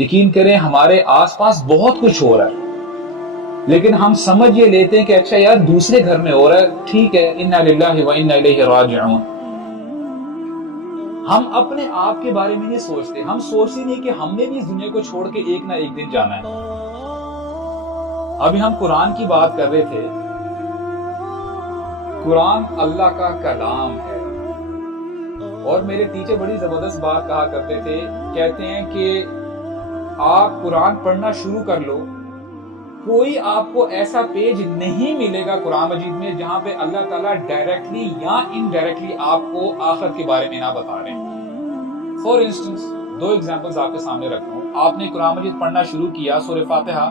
یقین کریں ہمارے آس پاس بہت کچھ ہو رہا ہے، لیکن ہم سمجھ یہ لیتے ہیں کہ اچھا یار دوسرے گھر میں ہو رہا ہے، ٹھیک ہے، انا للہ و انا الیہ راجعون۔ ہم اپنے آپ کے بارے میں نہیں سوچتے، ہم سوچتے نہیں کہ ہم نے بھی اس دنیا کو چھوڑ کے ایک نہ ایک دن جانا ہے۔ ابھی ہم قرآن کی بات کر رہے تھے، قرآن اللہ کا کلام ہے، اور میرے ٹیچر بڑی زبردست بات کہا کرتے تھے، کہتے ہیں کہ آپ قرآن پڑھنا شروع کر لو، کوئی آپ کو ایسا پیج نہیں ملے گا قرآن مجید میں جہاں پہ اللہ تعالیٰ ڈائریکٹلی یا انڈائریکٹلی آپ کو آخرت کے بارے میں نہ بتا رہے ہیں۔ فار انسٹنس 2 ایگزامپلز آپ کے سامنے رکھتا ہوں۔ آپ نے قرآن مجید پڑھنا شروع کیا، سورہ فاتحہ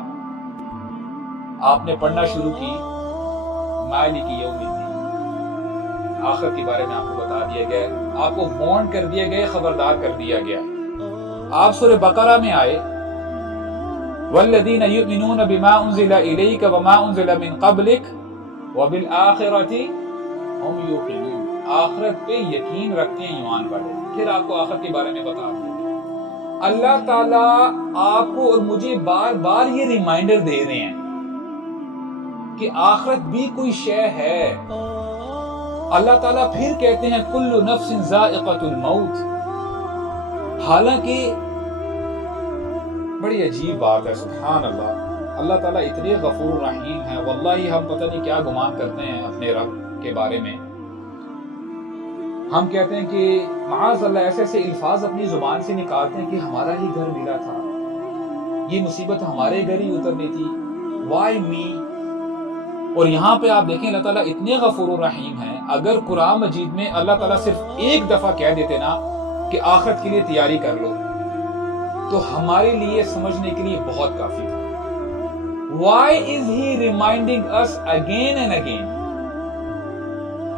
آپ نے پڑھنا شروع کی، مالک یوم الدین، آخرت کے بارے میں آپ کو بتا دیا گیا، آپ کو وارن کر دیا گیا، خبردار کر دیا گیا۔ آپ سورہ بقرہ میں آئے، والذین یؤمنون بما انزل الیک وما انزل من قبلک وبالآخرۃ ہم یوقنون، آخرت پہ یقین رکھتے ہیں ایمان والے۔ پھر آپ کو آخرت کے بارے میں بتا دیا۔ اللہ تعالیٰ آپ کو اور مجھے بار بار یہ ریمائنڈر دے رہے ہیں کہ آخرت بھی کوئی شے ہے۔ اللہ تعالیٰ پھر کہتے ہیں کل نفس ذائقۃ الموت، حالانکہ بڑی عجیب بات ہے، سبحان اللہ، اللہ تعالیٰ اتنے غفور رحیم ہیں، واللہ ہم پتہ نہیں کیا گمان کرتے ہیں اپنے رب کے بارے میں۔ ہم کہتے ہیں کہ معاذ اللہ ایسے ایسے الفاظ اپنی زبان سے نکالتے ہیں کہ ہمارا ہی گھر ملا تھا، یہ مصیبت ہمارے گھر ہی اترنی تھی، وائی می۔ اور یہاں پہ آپ دیکھیں اللہ تعالیٰ اتنے غفور رحیم ہیں، اگر قرآن مجید میں اللہ تعالیٰ صرف ایک دفعہ کہہ دیتے نا کہ آخرت کے لیے تیاری کر لو، تو ہمارے لیے سمجھنے کے لیے بہت کافی تھا۔ Why is he reminding us again and again؟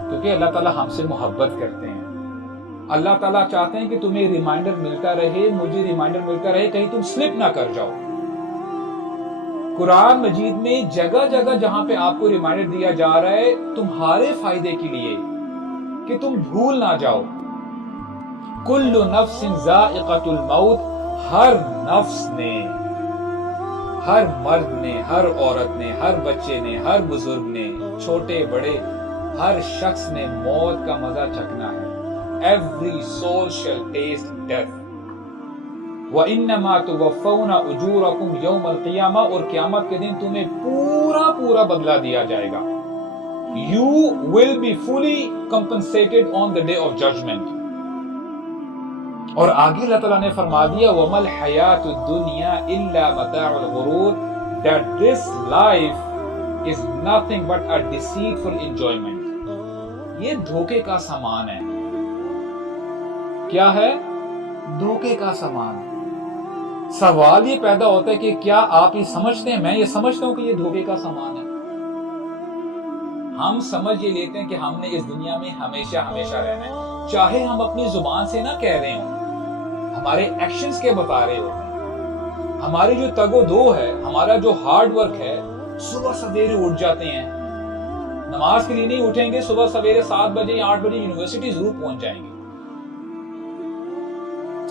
کیونکہ اللہ تعالیٰ ہم سے محبت کرتے ہیں، اللہ تعالیٰ چاہتے ہیں کہ تمہیں ریمائنڈر ملتا رہے، مجھے ریمائنڈر ملتا رہے، کہیں تم سلپ نہ کر جاؤ۔ قرآن مجید میں جگہ جگہ جہاں پہ آپ کو ریمائنڈر دیا جا رہا ہے تمہارے فائدے کے لیے، کہ تم بھول نہ جاؤ۔ کل نفس ذائقۃ الموت، ہر نفس نے، ہر مرد نے، ہر عورت نے، ہر بچے نے، ہر بزرگ نے، چھوٹے بڑے، ہر شخص نے موت کا مزہ چکھنا ہے۔ Every soul shall taste death۔ وَإِنَّمَا تُوَفَّوْنَ أُجُورَكُمْ يَوْمَ الْقِيَامَةِ، اور قیامت کے دن تمہیں پورا بدلہ دیا جائے گا۔ You will be fully compensated on the day of judgment۔ اور آگے اللہ تعالیٰ نے فرما دیا وَمَا الْحَيَاةُ الدُّنْيَا إِلَّا مَتَاعُ الْغُرُورِ، that this life is nothing but a deceitful enjoyment۔ یہ دھوکے کا سامان ہے۔ کیا ہے؟ دھوکے کا سامان۔ سوال یہ پیدا ہوتا ہے کہ کیا آپ یہ سمجھتے ہیں، میں یہ سمجھتا ہوں کہ یہ دھوکے کا سامان ہے۔ ہم سمجھ یہ لیتے ہیں کہ ہم نے اس دنیا میں ہمیشہ رہنا ہے، چاہے ہم اپنی زبان سے نہ کہہ رہے ہوں، ہمارے ایکشنز کے بتا رہے ہوتے ہیں، ہماری جو تگ و دو ہے، ہمارا جو ہارڈ ورک ہے، صبح سویرے اٹھ جاتے ہیں، نماز کے لیے نہیں اٹھیں گے، صبح سویرے 7 بجے یا 8 بجے یونیورسٹی ضرور پہنچ جائیں گے،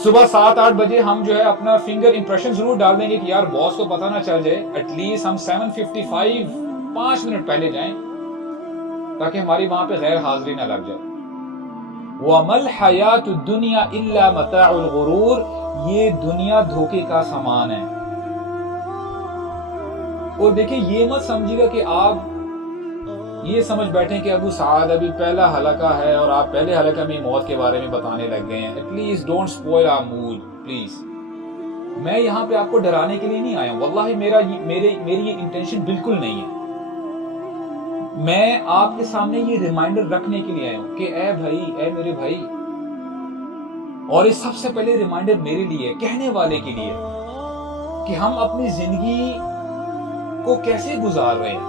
صبح 7-8 بجے ہم جو ہے اپنا فنگر امپریشن ضرور ڈال دیں گے کہ یار باس کو پتہ نہ چل جائے، ایٹ لیسٹ ہم 7:55 5 منٹ پہلے جائیں تاکہ ہماری وہاں پہ غیر حاضری نہ لگ جائے۔ وَمَا الْحَيَاةُ الدُّنْيَا إِلَّا مَتَاعُ الْغُرُورِ، یہ دنیا دھوکے کا سامان ہے۔ اور دیکھیں یہ مت سمجھیے گا کہ آپ یہ سمجھ بیٹھیں کہ ابو سعد ابھی پہلا حلقہ ہے اور آپ پہلے حلقہ میں موت کے بارے میں بتانے لگ گئے ہیں۔ Please don't spoil our mood, please. میں یہاں پہ آپ کو ڈرانے کے لیے نہیں آیا ہوں، واللہ میری یہ انٹینشن بالکل نہیں ہے۔ میں آپ کے سامنے یہ ریمائنڈر رکھنے کے لیے آیا ہوں کہ اے بھائی، اے میرے بھائی، اور یہ سب سے پہلے ریمائنڈر میرے لیے، کہنے والے کے لیے، کہ ہم اپنی زندگی کو کیسے گزار رہے ہیں۔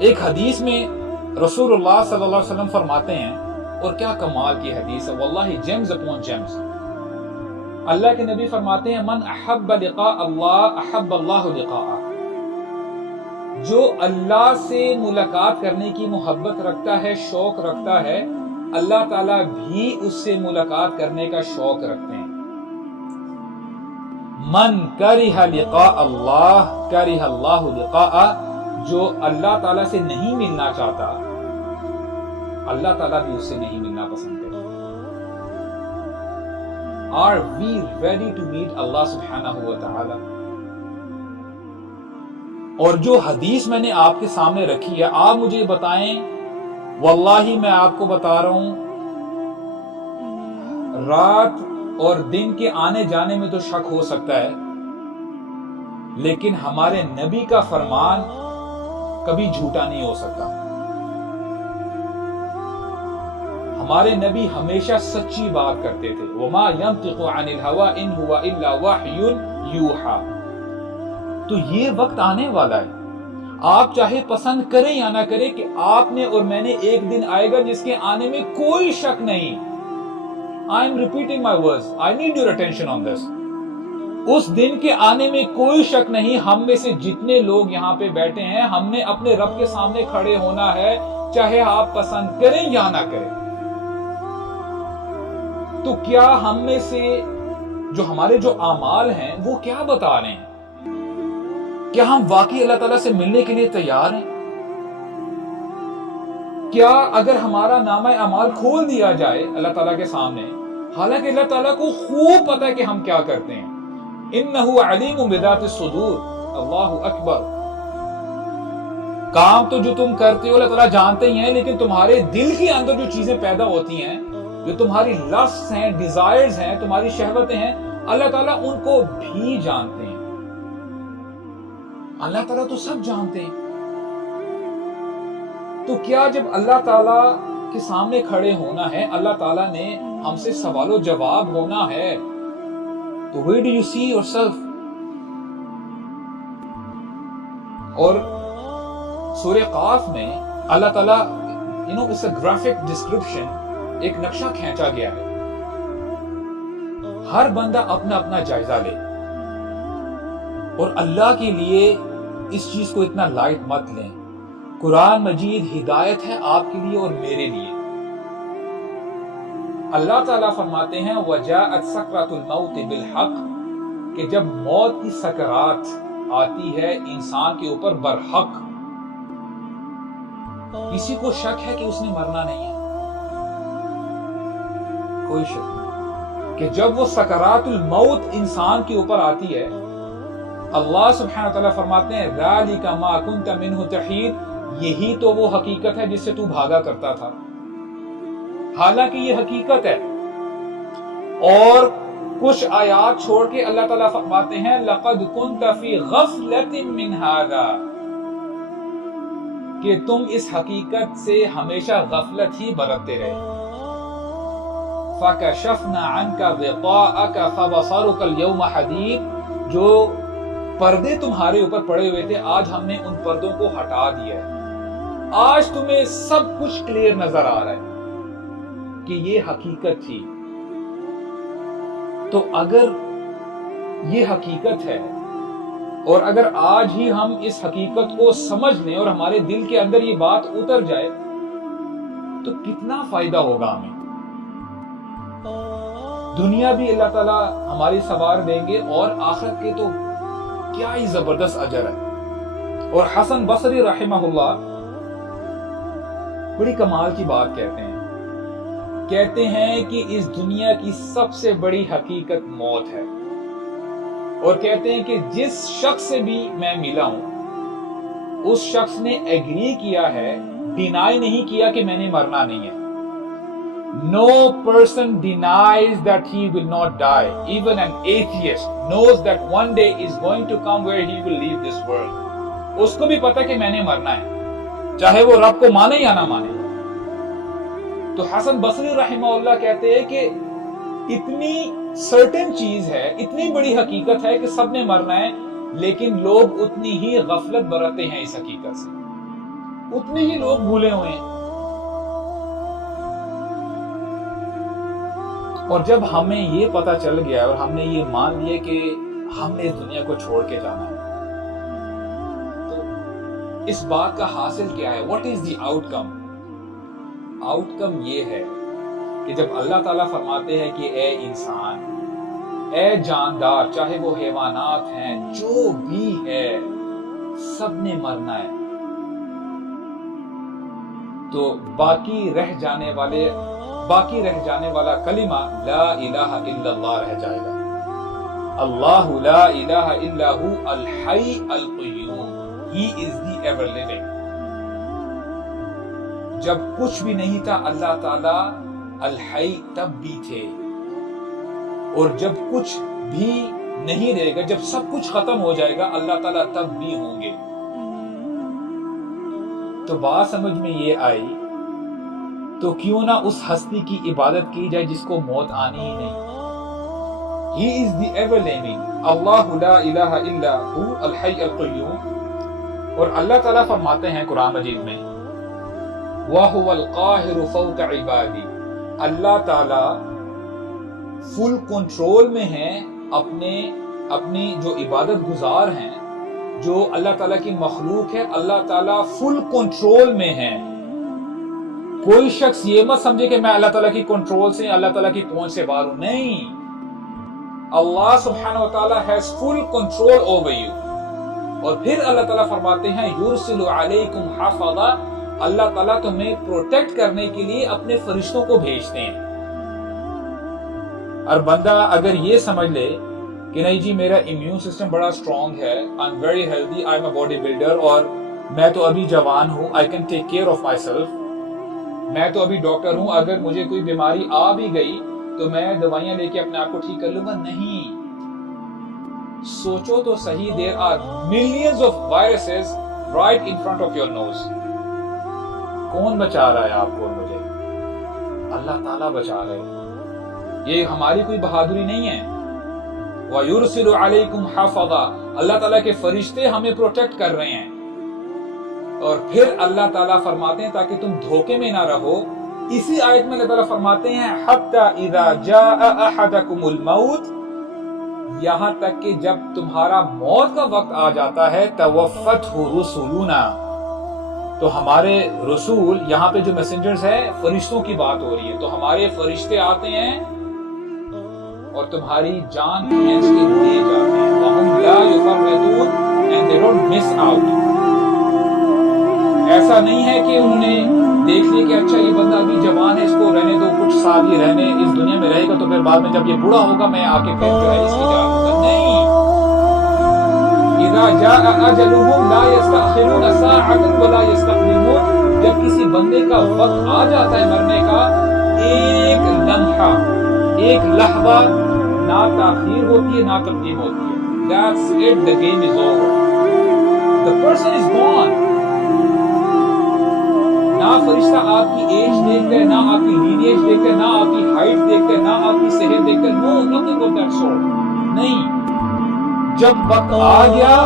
ایک حدیث میں رسول اللہ صلی اللہ علیہ وسلم فرماتے ہیں، اور کیا کمال کی حدیث ہے، واللہ جیمز اپون جیمز۔ اللہ کے نبی فرماتے ہیں من احب لقاء اللہ احب اللہ لقاءہ، جو اللہ سے ملاقات کرنے کی محبت رکھتا ہے، شوق رکھتا ہے، اللہ تعالیٰ بھی اس سے ملاقات کرنے کا شوق رکھتے ہیں۔ من کرہ لقاء اللہ کرہ اللہ لقاء، جو اللہ تعالیٰ سے نہیں ملنا چاہتا اللہ تعالیٰ بھی اس سے نہیں ملنا پسند کرتا۔ Are we ready to meet Allah subhanahu wa ta'ala؟ اور جو حدیث میں نے آپ کے سامنے رکھی ہے، آپ مجھے بتائیں، واللہ میں آپ کو بتا رہا ہوں، رات اور دن کے آنے جانے میں تو شک ہو سکتا ہے، لیکن ہمارے نبی کا فرمان کبھی جھوٹا نہیں ہو سکتا۔ ہمارے نبی ہمیشہ سچی بات کرتے تھے، وما ينطق عن الهوى ان هو الا وحی یوحى۔ تو یہ وقت آنے والا ہے، آپ چاہے پسند کریں یا نہ کریں، کہ آپ نے اور میں نے ایک دن آئے گا جس کے آنے میں کوئی شک نہیں۔ I am repeating my words. I need your attention on this. اس دن کے آنے میں کوئی شک نہیں، ہم میں سے جتنے لوگ یہاں پہ بیٹھے ہیں، ہم نے اپنے رب کے سامنے کھڑے ہونا ہے، چاہے آپ پسند کریں یا نہ کریں۔ تو کیا ہم میں سے جو ہمارے جو اعمال ہیں وہ کیا بتا رہے ہیں؟ کیا ہم واقعی اللہ تعالیٰ سے ملنے کے لیے تیار ہیں؟ کیا اگر ہمارا نامہ اعمال کھول دیا جائے اللہ تعالیٰ کے سامنے، حالانکہ اللہ تعالیٰ کو خوب پتہ ہے کہ ہم کیا کرتے ہیں، انہ علیم بذات الصدور، اللہ اکبر، کام تو جو تم کرتے ہو اللہ تعالیٰ جانتے ہی ہیں، لیکن تمہارے دل کے اندر جو چیزیں پیدا ہوتی ہیں، جو تمہاری لسٹ ہیں، ڈیزائرز ہیں، تمہاری شہوتیں ہیں، اللہ تعالیٰ ان کو بھی جانتے ہیں۔ اللہ تعالیٰ تو سب جانتے ہیں۔ تو کیا جب اللہ تعالیٰ کے سامنے کھڑے ہونا ہے، اللہ تعالیٰ نے ہم سے سوال و جواب ہونا ہے، تو where do you see yourself؟ اور سورہ قاف میں اللہ تعالیٰ it's a graphic description، ایک نقشہ کھینچا گیا ہے، ہر بندہ اپنا اپنا جائزہ لے، اور اللہ کے لیے اس چیز کو اتنا لائٹ مت لیں۔ قرآن مجید ہدایت ہے آپ کے لیے اور میرے لیے۔ اللہ تعالیٰ فرماتے ہیں وَجَاءَتْ سَكْرَةُ الْمَوْتِ بِالْحَقِّ، کہ جب موت کی سکرات آتی ہے انسان کے اوپر برحق، کسی کو شک ہے کہ اس نے مرنا نہیں ہے؟ کوئی شک نہیں کہ جب وہ سکرات الموت انسان کے اوپر آتی ہے، اللہ سبحانہ وتعالیٰ فرماتے ہیں ذَلِكَ مَا كُنْتَ مِنْهُ تَحِيدٌ، یہی تو وہ حقیقت ہے جس سے تو بھاگا کرتا تھا۔ حالانکہ یہ حقیقت ہے، اور کچھ آیات چھوڑ کے اللہ تعالیٰ فرماتے ہیں لَقَدْ كُنْتَ فِي غَفْلَةٍ مِّنْ هَذَا، کہ تم اس حقیقت سے ہمیشہ غفلت ہی برتتے رہے۔ فَكَشَفْنَا عَنْكَ غِطَاءَكَ فَبَصَرُكَ الْيَوْمَ حَدِيدٌ، جو پردے تمہارے اوپر پڑے ہوئے تھے، آج ہم نے ان پردوں کو ہٹا دیا ہے، آج تمہیں سب کچھ کلیئر نظر آ رہا ہے کہ یہ حقیقت تھی۔ تو اگر یہ حقیقت ہے، اور اگر آج ہی ہم اس حقیقت کو سمجھ لیں اور ہمارے دل کے اندر یہ بات اتر جائے، تو کتنا فائدہ ہوگا ہمیں۔ دنیا بھی اللہ تعالیٰ ہماری سوار دیں گے، اور آخرت کے تو کیا ہی زبردست اجر ہے۔ اور حسن بصری رحمہ اللہ بڑی کمال کی بات کہتے ہیں کہ اس دنیا کی سب سے بڑی حقیقت موت ہے، اور کہتے ہیں کہ جس شخص سے بھی میں ملا ہوں، اس شخص نے ایگری کیا ہے، ڈینائی نہیں کیا کہ میں نے مرنا نہیں ہے۔ No person denies that he will not die. Even an atheist knows that one day is going to come where he will leave this world. اس کو بھی پتا کہ میں نے مرنا ہے، چاہے وہ رب کو مانے یا نہ مانے۔ تو حسن بصری رحمہ اللہ کہتے ہیں کہ اتنی سرٹن چیز ہے، اتنی بڑی حقیقت ہے کہ سب نے مرنا ہے، لیکن لوگ اتنی ہی غفلت برتتے ہیں اس حقیقت سے، اتنے ہی لوگ بھولے ہوئے ہیں۔ اور جب ہمیں یہ پتا چل گیا اور ہم نے یہ مان لیا کہ ہم نے اس دنیا کو چھوڑ کے جانا ہے، تو اس بات کا حاصل کیا ہے؟ What is the out come? Out کم یہ ہے کہ جب اللہ تعالیٰ فرماتے ہیں کہ اے انسان اے جاندار، چاہے وہ حیوانات ہیں، جو بھی ہے، سب نے مرنا ہے، تو باقی رہ جانے والا کلمہ لا الہ الا اللہ رہ جائے گا۔ اللہ لا الہ الا ہو الحی القیوم، ہی از دی ایور لیونگ۔ جب کچھ بھی نہیں تھا اللہ تعالی الحی تب بھی تھے، اور جب کچھ بھی نہیں رہے گا، جب سب کچھ ختم ہو جائے گا، اللہ تعالیٰ تب بھی ہوں گے۔ تو بات سمجھ میں یہ آئی، تو کیوں نہ اس ہستی کی عبادت کی جائے جس کو موت آنی ہی نہیں۔ He is the ever living، اللہ لا الہ الا ہو الحی القیوم۔ اور اللہ تعالیٰ فرماتے ہیں قرآن مجید میں وَهُوَ الْقَاهِرُ فَوْقَ عِبَادِهِ، اللہ تعالیٰ فل کنٹرول میں ہیں اپنی جو عبادت گزار ہیں، جو اللہ تعالیٰ کی مخلوق ہے، اللہ تعالیٰ فل کنٹرول میں ہیں۔ کوئی شخص یہ مت سمجھے کہ میں اللہ تعالیٰ کی کنٹرول سے، اللہ تعالیٰ کی پہنچ سے باہر ہوں، نہیں، اللہ سبحانہ وتعالی has full control over you۔ اور پھر اللہ تعالیٰ فرماتے ہیں یرسل علیکم حفظا، اللہ تعالیٰ تمہیں پروٹیکٹ کرنے کے لیے اپنے فرشتوں کو بھیجتے ہیں۔ اور بندہ اگر یہ سمجھ لے کہ نہیں جی میرا امیون سسٹم بڑا اسٹرانگ ہے، I am very healthy, I am a body builder, اور میں تو ابھی جوان ہوں، I can take care of my self, میں تو ابھی ڈاکٹر ہوں، اگر مجھے کوئی بیماری آ بھی گئی تو میں دوائیاں لے کے اپنے آپ کو ٹھیک کر لوں گا، نہیں۔ سوچو تو صحیح، there are millions of viruses right in front of your nose. کون بچا رہا ہے آپ کو اور مجھے؟ اللہ تعالیٰ بچا رہے ہیں۔ یہ ہماری کوئی بہادری نہیں ہے۔ وَيُرْسِلُ عَلَيْكُمْ حَفَظًا، اللہ تعالیٰ کے فرشتے ہمیں پروٹیکٹ کر رہے ہیں۔ اور پھر اللہ تعالیٰ فرماتے ہیں تاکہ تم دھوکے میں نہ رہو، اسی آیت میں اللہ تعالیٰ فرماتے ہیں حَتَّى إِذَا جَاءَ أَحَدَكُمُ الْمَوْتِ، یہاں تک کہ جب تمہارا موت کا وقت آ جاتا ہے تَوَفَّتْهُ رُسُلُنَا، تو ہمارے رسول، یہاں پہ جو میسنجرز ہیں، فرشتوں کی بات ہو رہی ہے، تو ہمارے فرشتے آتے ہیں اور تمہاری جان کھینچ کے لے جاتے ہیں۔ وَهُمْ لَا يُفَرِّطُونَ and they don't miss out۔ ایسا نہیں ہے کہ انہوں نے دیکھ لی کہ اچھا یہ بندہ ابھی جوان ہے، اس کو رہنے دو، کچھ سال یہ رہنے اس دنیا میں رہے گا، تو پھر بعد میں جب یہ بوڑھا ہوگا میں آ کے پھر جو ہے اس کی جان ہوگا، نہیں۔ اذا جاء اجلهم لا يستأخرون ساعة ولا يستقدمون، جب کسی بندے کا وقت آ جاتا ہے مرنے کا، ایک لمحہ، ایک لحظہ نہ تاخیر ہوتی ہے نہ تقدیم ہوتی ہے۔ That's it، the game is over، the person is gone۔ نہ فرشتہ آپ کی ایج دیکھتا ہے، نہ آپ کی لینیج دیکھتا ہے، نہ آپ کی ہائٹ دیکھتا ہے، نہ آپ کی صحت دیکھتا ہے، no nothing of that sort، نہیں۔ جب وقت آ گیا